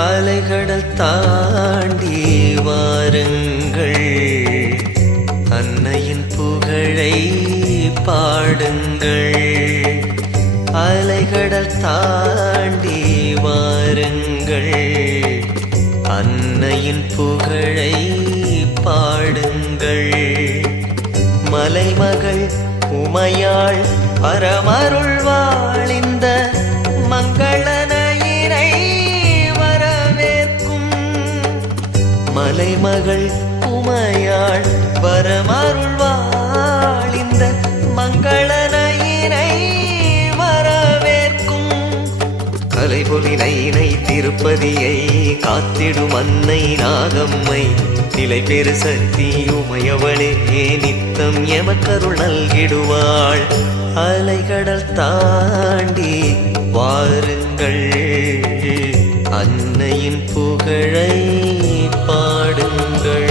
அலைகடல் தாண்டி வாருங்கள், அன்னையின் புகழை பாடுங்கள். அலைகடல் தாண்டி வாருங்கள், அன்னையின் புகழை பாடுங்கள். மலைமகள் உமையாள் பரமருள் வாழிந்த மங்களனையினை வரவேற்கும். மலைமகள் உமையாள் பரமருள் வாழிந்த மங்களனையினை வரவேற்கும். கலைபொலி நைனை திருப்பதியை காத்திடும் அன்னை நாகம்மை, நிலை பெரு சக்தி உமையவளே நித்தம் எமக்கருள் நல்கிடுவாள். அலைகடல் தாண்டி வாருங்கள், அன்னையின் புகழை பாடுங்கள்.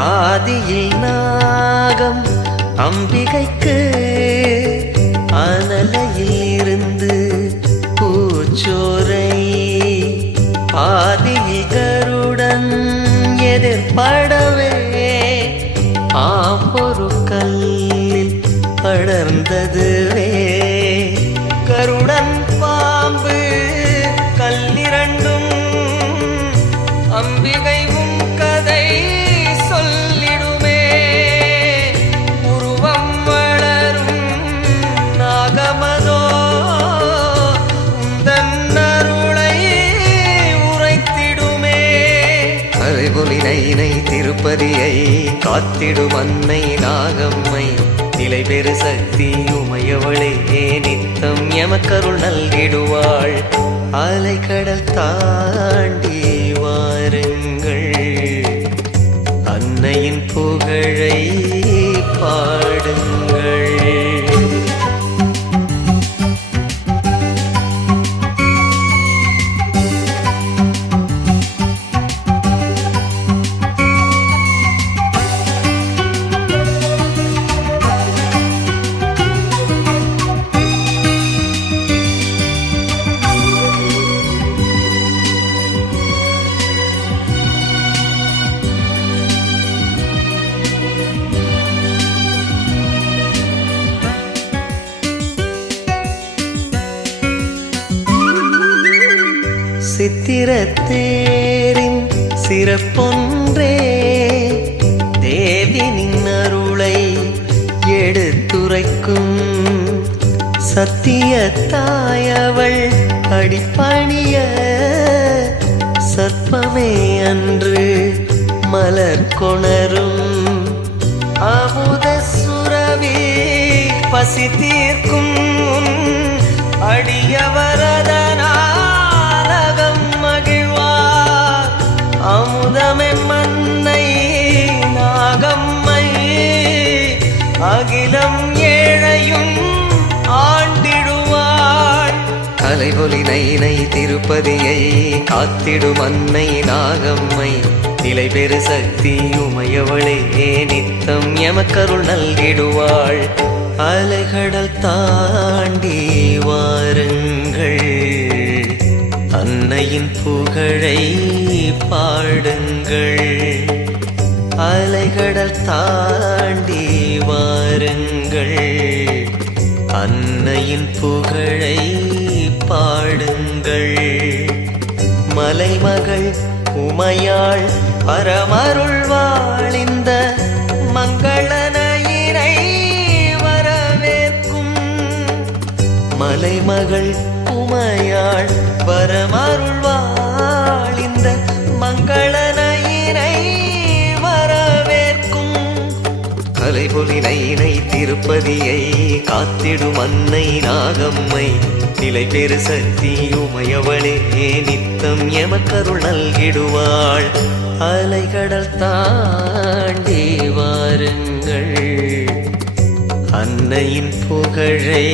ஆதியில் நாகம் அம்பிகைக்கு அனலையில் இருந்து பூச்சோரை, ஆதியில் கருடன் எதிர்படவே ஆம்பொரு கல்லில் படர்ந்ததுவே. கருடன் பாம்பு கல்லிரண்டும் அம்பிகைவும் கதை சொல்லிடுமே. உருவம் வளரும் நாகமதோ உந்தன் அருளை உரைத்திடுமே. அலைபொலி நைனை திருப்பதியை காத்திடும் அன்னை நாகம்மை, நிலை பெரு சக்தி உமையவளே நித்தம் எமக்கருள் நல்கிடுவாள். அலைகடல் தாண்டி வாருங்கள், அன்னையின் புகழை பாடுங்கள். சித்திரத்தேரின் சிறப்பொன்றே தேவினின் அருளை எடுத்துரைக்கும். சத்தியத்தாயவள் அடிப்பணிய சர்ப்பமே அன்று மலர் கொணரும். அமுத சுரவி பசி தீர்க்கும் அடியவரதனா மகிழ்வார். அமுதமே மன்னை நாகம்மை அகிலம் ஏழையும் ஆண்டிடுவாள். அலைபொலி நைனை திருப்பதியை காத்திடும் அன்னை நாகம்மை, நிலை பெரு சக்தி உமையவளே நித்தம் எமக்கருள் நல்கிடுவாள். அலைகடல் தாண்டி வாருங்கள், அன்னையின் புகழை பாடுங்கள். அலைகடல் தாண்டி வாருங்கள், அன்னையின் புகழை பாடுங்கள். மலைமகள் உமையாள் பரமருள் வாழிந்த மங்களனையினை வரவேற்கும். மலைமகள் உமையாள் பரமருள் வாழிந்த மங்களனையினை வரவேற்கும். கலை புலி நைனை திருப்பதியை காத்திடும் அன்னை நாகம்மை நிலை பெரு சக்தி உமையவளே நித்தம் எமக்கருள் நல்கிடுவாள் அலைகடல் தாண்டி வாருங்கள் அன்னையின் புகழை